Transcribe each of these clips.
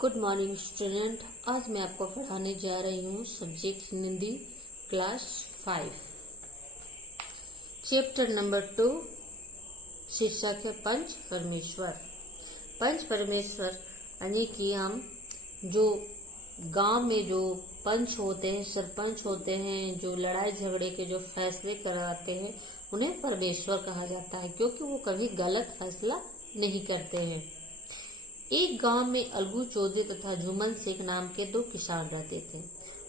Good morning student. आज मैं आपको पढ़ाने जा रही हूँ subject Hindi class 5 chapter number 2। शीर्षक है पंच परमेश्वर। पंच परमेश्वर यानी कि हम जो गांव में जो पंच होते हैं, सरपंच होते हैं, जो लड़ाई झगड़े के जो फैसले कराते हैं, उन्हें परमेश्वर कहा जाता है, क्योंकि वो कभी गलत फैसला नहीं करते हैं। एक गांव में अलगू चौधरी तथा जुम्मन शेख नाम के दो किसान रहते थे।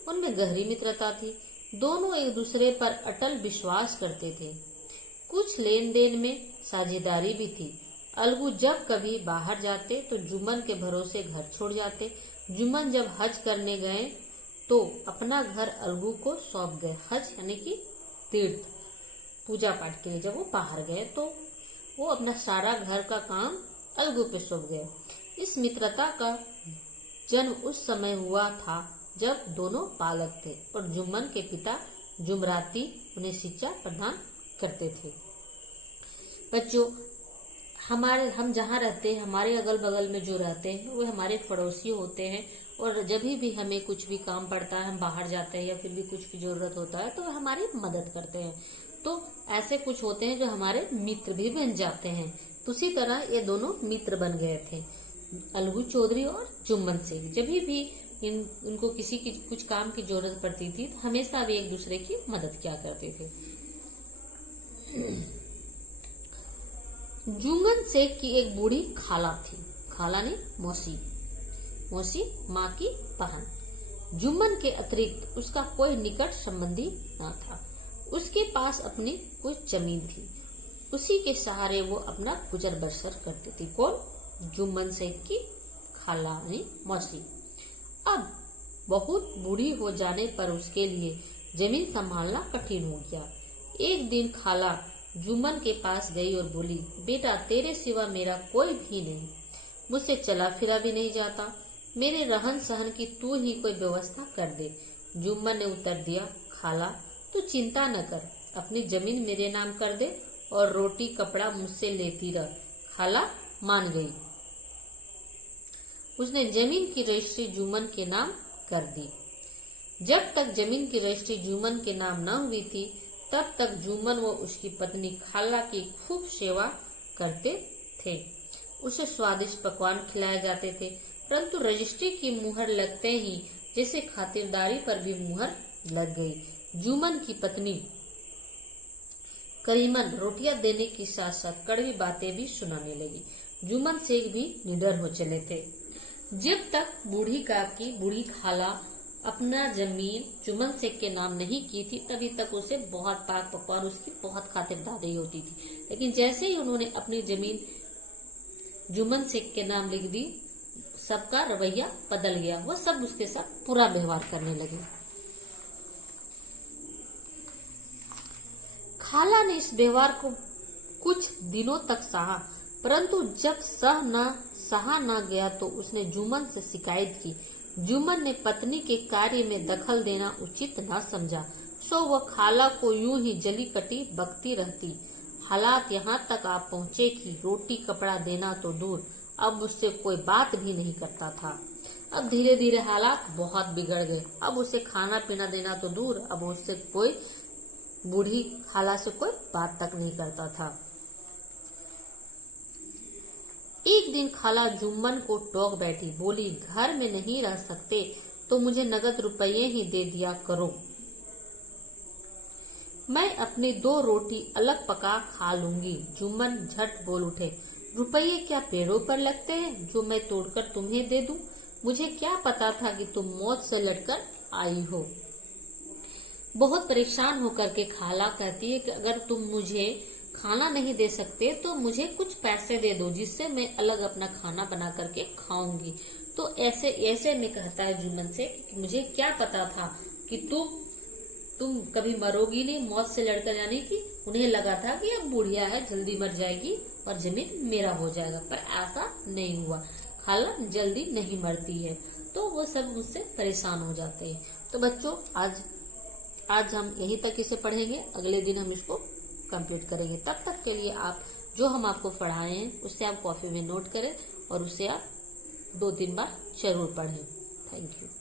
उनमें गहरी मित्रता थी। दोनों एक दूसरे पर अटल विश्वास करते थे। कुछ लेन देन में साझेदारी भी थी। अलगू जब कभी बाहर जाते तो जुम्मन के भरोसे घर छोड़ जाते। जुम्मन जब हज करने गए तो अपना घर अलगू को सौंप गए। हज यानी कि तीर्थ पूजा पाठ के लिए जब वो बाहर गए तो वो अपना सारा घर का काम अलगू पे सौंप गए। इस मित्रता का जन्म उस समय हुआ था जब दोनों बालक थे और जुम्मन के पिता जुमराती उन्हें शिक्षा प्रदान करते थे। बच्चों, हम जहाँ रहते हैं, हमारे अगल बगल में जो रहते हैं वो हमारे पड़ोसी होते हैं, और जब भी हमें कुछ भी काम पड़ता है, हम बाहर जाते हैं या फिर भी कुछ की जरूरत होता है तो वो हमारी मदद करते हैं। तो ऐसे कुछ होते हैं जो हमारे मित्र भी बन जाते हैं। तो उसी तरह ये दोनों मित्र बन गए थे, अलगू चौधरी और जुम्मन शेख। जब भी इनको किसी की कुछ काम की जरूरत पड़ती थी तो हमेशा वे एक दूसरे की मदद किया करते थे। जुम्मन शेख की एक बूढ़ी खाला थी। खाला ने मौसी माँ की बहन। जुम्मन के अतिरिक्त उसका कोई निकट संबंधी न था। उसके पास अपनी कुछ जमीन थी। उसी के सहारे वो अपना गुजर बसर करती थी। कौन? जुम्मन शेख की खाला यानी मौसी। अब बहुत बूढ़ी हो जाने पर उसके लिए जमीन संभालना कठिन हो गया। एक दिन खाला जुम्मन के पास गई और बोली, बेटा, तेरे सिवा मेरा कोई भी नहीं, मुझसे चला फिरा भी नहीं जाता, मेरे रहन सहन की तू ही कोई व्यवस्था कर दे। जुम्मन ने उत्तर दिया, खाला, तू चिंता न कर, अपनी जमीन मेरे नाम कर दे और रोटी कपड़ा मुझसे लेती रह। खाला मान गई। उसने जमीन की रजिस्ट्री जुम्मन के नाम कर दी। जब तक जमीन की रजिस्ट्री जुम्मन के नाम न हुई थी तब तक जुम्मन व उसकी पत्नी खाला की खूब सेवा करते थे। उसे स्वादिष्ट पकवान खिलाए जाते थे, परंतु रजिस्ट्री की मुहर लगते ही जैसे खातिरदारी पर भी मुहर लग गई। जुम्मन की पत्नी करीमन रोटियां देने की साथ साथ कड़वी बातें भी सुनाने लगी। जुम्मन शेख भी निडर हो चले थे। जब तक बूढ़ी खाला अपना जमीन जुम्मन शेख के नाम नहीं की थी तभी तक उसे बहुत पाक पकवान, उसकी बहुत खातिरदारी होती थी। लेकिन जैसे ही उन्होंने अपनी जमीन जुम्मन शेख के नाम लिख दी, सबका रवैया बदल गया। वो सब उसके साथ पूरा व्यवहार करने लगे। खाला ने इस व्यवहार को कुछ दिनों तक सहा, परंतु जब सहा न गया तो उसने जुम्मन से शिकायत की। जुम्मन ने पत्नी के कार्य में दखल देना उचित न समझा, सो वह खाला को यूं ही जली कटी बकती रहती। हालात यहाँ तक आ पहुँचे कि रोटी कपड़ा देना तो दूर, अब उससे कोई बात भी नहीं करता था। अब धीरे धीरे हालात बहुत बिगड़ गए। अब उसे खाना पीना देना तो दूर, अब उससे कोई बूढ़ी खाला से कोई बात तक नहीं करता था। एक दिन खाला जुम्मन को टोक बैठी, बोली, घर में नहीं रह सकते तो मुझे नगद रुपये ही दे दिया करो, मैं अपनी 2 रोटी अलग पका खा लूंगी। जुम्मन झट बोल उठे, रुपये क्या पेड़ों पर लगते हैं जो मैं तोड़कर तुम्हें दे दूं? मुझे क्या पता था कि तुम मौत से लड़कर आई हो। बहुत परेशान होकर के खाला कहती है कि अगर तुम मुझे खाना नहीं दे सकते तो मुझे कुछ पैसे दे दो, जिससे मैं अलग अपना खाना बना करके खाऊंगी। तो ऐसे में कहता है जुम्मन से कि मुझे क्या पता था कि तुम कभी मरोगी नहीं मौत से लड़कर, यानी कि उन्हें लगा था कि अब बुढ़िया है, जल्दी मर जाएगी और जमीन मेरा हो जाएगा, पर ऐसा नहीं हुआ। खाला जल्दी नहीं मरती है, तो वो सब मुझसे परेशान हो जाते हैं। तो बच्चों, आज हम यहीं तक इसे पढ़ेंगे, अगले दिन हम इसको कंप्लीट करेंगे। तब तक के लिए आप जो हम आपको पढ़ाए हैं उससे आप कॉपी में नोट करें और उससे आप 2-3 बार जरूर पढ़ें। Thank you.